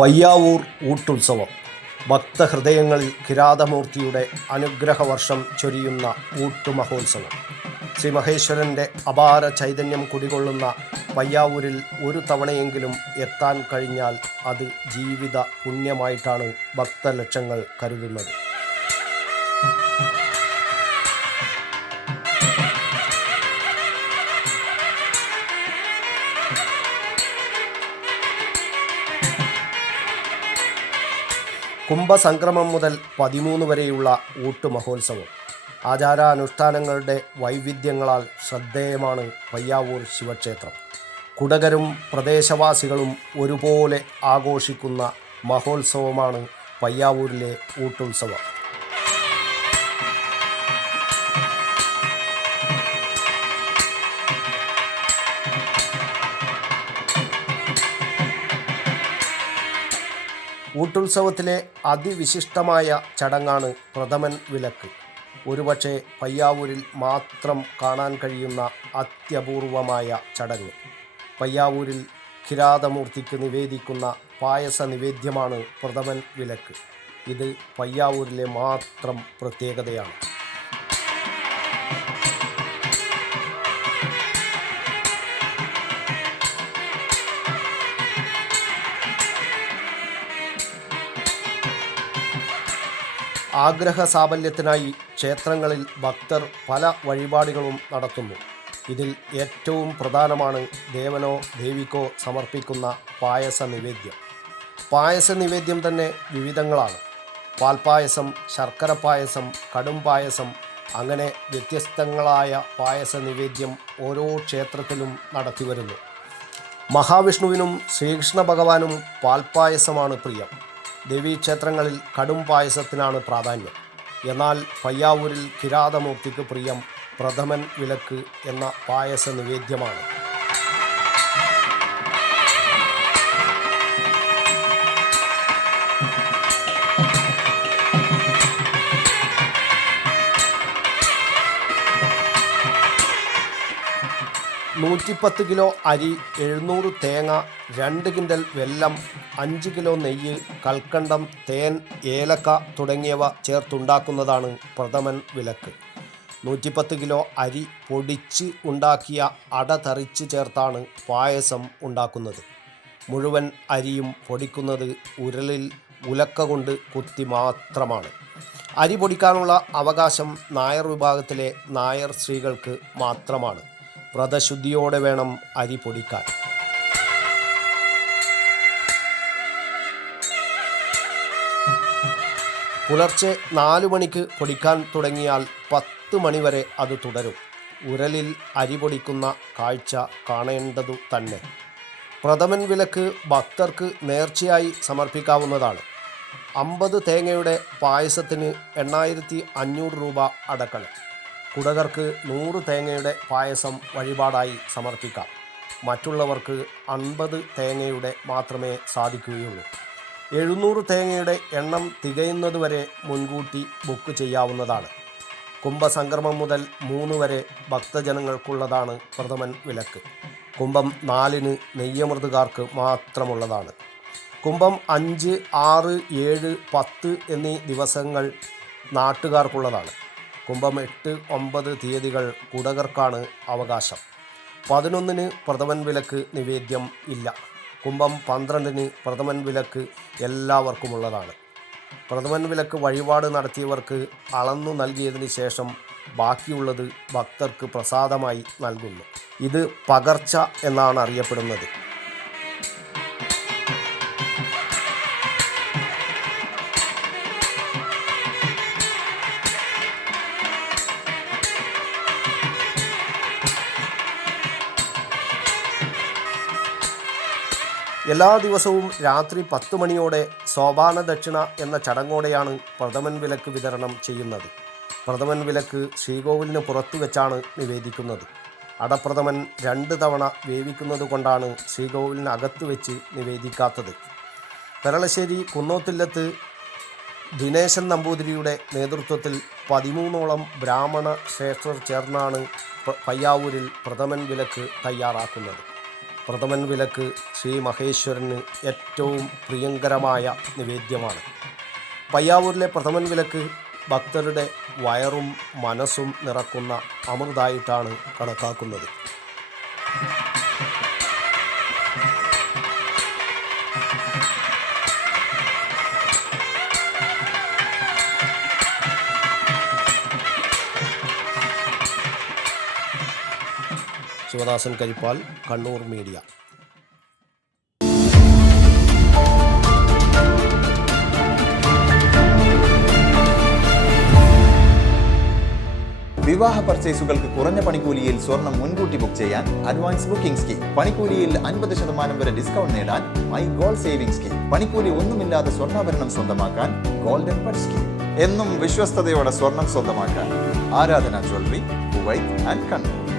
പയ്യാവൂർ ഊട്ടുത്സവം ഭക്തഹൃദയങ്ങളിൽ കിരാതമൂർത്തിയുടെ അനുഗ്രഹവർഷം ചൊരിയുന്ന ഊട്ടുമഹോത്സവം. ശ്രീ മഹേശ്വരൻ്റെ അപാര ചൈതന്യം കുടികൊള്ളുന്ന പയ്യാവൂരിൽ ഒരു തവണയെങ്കിലും എത്താൻ കഴിഞ്ഞാൽ അത് ജീവിത പുണ്യമായിട്ടാണ് ഭക്തലക്ഷങ്ങൾ കരുതുന്നത്. കുംഭസംക്രമം മുതൽ 13 വരെയുള്ള ഊട്ടുമഹോത്സവം ആചാരാനുഷ്ഠാനങ്ങളുടെ വൈവിധ്യങ്ങളാൽ ശ്രദ്ധേയമാണ്. പയ്യാവൂർ ശിവക്ഷേത്രം കുടകരും പ്രദേശവാസികളും ഒരുപോലെ ആഘോഷിക്കുന്ന മഹോത്സവമാണ് പയ്യാവൂരിലെ ഊട്ടുത്സവം. ഊട്ടുത്സവത്തിലെ അതിവിശിഷ്ടമായ ചടങ്ങാണ് പ്രഥമൻ വിലക്ക്. ഒരുപക്ഷെ പയ്യാവൂരിൽ മാത്രം കാണാൻ കഴിയുന്ന അത്യപൂർവമായ ചടങ്ങ്. പയ്യാവൂരിൽ കിരാതമൂർത്തിക്ക് നിവേദിക്കുന്ന പായസ നിവേദ്യമാണ് പ്രഥമൻ വിലക്ക്. ഇത് പയ്യാവൂരിലെ മാത്രം പ്രത്യേകതയാണ്. ആഗ്രഹ സാഫല്യത്തിനായി ക്ഷേത്രങ്ങളിൽ ഭക്തർ പല വഴിപാടുകളും നടത്തുന്നു. ഇതിൽ ഏറ്റവും പ്രധാനമാണ് ദേവനോ ദേവിക്കോ സമർപ്പിക്കുന്ന പായസ നിവേദ്യം. പായസ നിവേദ്യം തന്നെ വിവിധങ്ങളാണ്. പാൽപ്പായസം, ശർക്കര പായസം, കടും പായസം, അങ്ങനെ വ്യത്യസ്തങ്ങളായ പായസ നിവേദ്യം ഓരോ ക്ഷേത്രത്തിലും നടത്തിവരുന്നു. മഹാവിഷ്ണുവിനും ശ്രീകൃഷ്ണ ഭഗവാനും പാൽപ്പായസമാണ് പ്രിയം. ദേവീക്ഷേത്രങ്ങളിൽ കടും പായസത്തിനാണ് പ്രാധാന്യം. എന്നാൽ പയ്യാവൂരിൽ കിരാതമൂർത്തിക്ക് പ്രിയം പ്രഥമൻ വിലക്ക് എന്ന പായസ നിവേദ്യമാണ്. $110 കിലോ അരി, 700 തേങ്ങ, 2 കിൻഡൽ വെല്ലം, 5 കിലോ നെയ്യ്, കൽക്കണ്ടം, തേൻ, ഏലക്ക തുടങ്ങിയവ ചേർത്തുണ്ടാക്കുന്നതാണ് പ്രഥമൻ വിലക്ക്. 110 കിലോ അരി പൊടിച്ച് ഉണ്ടാക്കിയ അട തറിച്ച് ചേർത്താണ് പായസം ഉണ്ടാക്കുന്നത്. മുഴുവൻ അരിയും പൊടിക്കുന്നത് ഉരലിൽ ഉലക്ക കൊണ്ട് കുത്തി മാത്രമാണ്. അരി പൊടിക്കാനുള്ള അവകാശം നായർ വിഭാഗത്തിലെ നായർ സ്ത്രീകൾക്ക് മാത്രമാണ്. വ്രതശുദ്ധിയോടെ വേണം അരി പൊടിക്കാൻ. പുലർച്ചെ 4 മണിക്ക് പൊടിക്കാൻ തുടങ്ങിയാൽ 10 മണി വരെ അത് തുടരും. ഉരലിൽ അരി പൊടിക്കുന്ന കാഴ്ച കാണേണ്ടതു തന്നെ. പ്രഥമൻ വിലക്ക് ഭക്തർക്ക് നേർച്ചയായി സമർപ്പിക്കാവുന്നതാണ്. 50 തേങ്ങയുടെ പായസത്തിന് 8500 രൂപ അടക്കണം. കുടകർക്ക് 100 തേങ്ങയുടെ പായസം വഴിപാടായി സമർപ്പിക്കാം. മറ്റുള്ളവർക്ക് 50 തേങ്ങയുടെ മാത്രമേ സാധിക്കുകയുള്ളൂ. 700 തേങ്ങയുടെ എണ്ണം തികയുന്നതുവരെ മുൻകൂട്ടി ബുക്ക് ചെയ്യാവുന്നതാണ്. കുംഭസംക്രമം മുതൽ 3 വരെ ഭക്തജനങ്ങൾക്കുള്ളതാണ് പ്രഥമൻ വിലക്ക്. കുംഭം 4-ന് നെയ്യമൃതുകാർക്ക് മാത്രമുള്ളതാണ്. കുംഭം 5, 6, 7, 10 എന്നീ ദിവസങ്ങൾ നാട്ടുകാർക്കുള്ളതാണ്. കുംഭം 8, 9 തീയതികൾ കുടകർക്കാണ് അവകാശം. 11-ന് പ്രഥമൻ വിലക്ക് നിവേദ്യം ഇല്ല. കുംഭം 12-ന് പ്രഥമൻ വിലക്ക് എല്ലാവർക്കുമുള്ളതാണ്. പ്രഥമൻ വിലക്ക് വഴിപാട് നടത്തിയവർക്ക് അളന്നു നൽകിയതിന് ശേഷം ബാക്കിയുള്ളത് ഭക്തർക്ക് പ്രസാദമായി നൽകുന്നു. ഇത് പകർച്ച എന്നാണ് അറിയപ്പെടുന്നത്. എല്ലാ ദിവസവും രാത്രി 10 മണിയോടെ സോപാന ദക്ഷിണ എന്ന ചടങ്ങോടെയാണ് പ്രഥമൻ വിലക്ക് വിതരണം ചെയ്യുന്നത്. പ്രഥമൻ വിലക്ക് ശ്രീകോവിലിന് പുറത്തു വെച്ചാണ് നിവേദിക്കുന്നത്. അടപ്രഥമൻ 2 തവണ വേവിക്കുന്നത് കൊണ്ടാണ് ശ്രീകോവിലിനകത്ത് വെച്ച് നിവേദിക്കാത്തത്. പെരളശ്ശേരി കുന്നോത്തില്ലത്ത് ദിനേശൻ നമ്പൂതിരിയുടെ നേതൃത്വത്തിൽ 13ഓളം ബ്രാഹ്മണ ശ്രേഷ്ഠർ ചേർന്നാണ് പയ്യാവൂരിൽ പ്രഥമൻ വിലക്ക് തയ്യാറാക്കുന്നത്. പ്രഥമൻ വിലക്ക് ശ്രീ മഹേശ്വരന് ഏറ്റവും പ്രിയങ്കരമായ നിവേദ്യമാണ്. പയ്യാവൂരിലെ പ്രഥമൻ വിലക്ക് ഭക്തരുടെ വയറും മനസ്സും നിറക്കുന്ന അമൃതായിട്ടാണ് കണക്കാക്കുന്നത്. ശിവദാസൻ കരിപ്പാൽ, കണ്ണൂർ മീഡിയ. വിവാഹ പർച്ചേസുകൾക്ക് കുറഞ്ഞ പണിക്കൂലിയിൽ സ്വർണം മുൻകൂട്ടി ബുക്ക് ചെയ്യാൻ അഡ്വാൻസ് ബുക്കിംഗ് സ്കീം. പണിക്കൂലിയിൽ 50% വരെ ഡിസ്കൗണ്ട് നേടാൻ മൈ ഗോൾഡ് സേവിംഗ് സ്കീം. പണിക്കൂലി ഒന്നുമില്ലാതെ സ്വർണ്ണാഭരണം സ്വന്തമാക്കാൻ ഗോൾഡൻ ബഡ് സ്കീം. എന്നും വിശ്വസ്തയോടെ സ്വർണം സ്വന്തമാക്കാൻ ആരാധന ജ്വല്ലറി, കുവൈറ്റ് ആൻഡ് കണ്ണൂർ.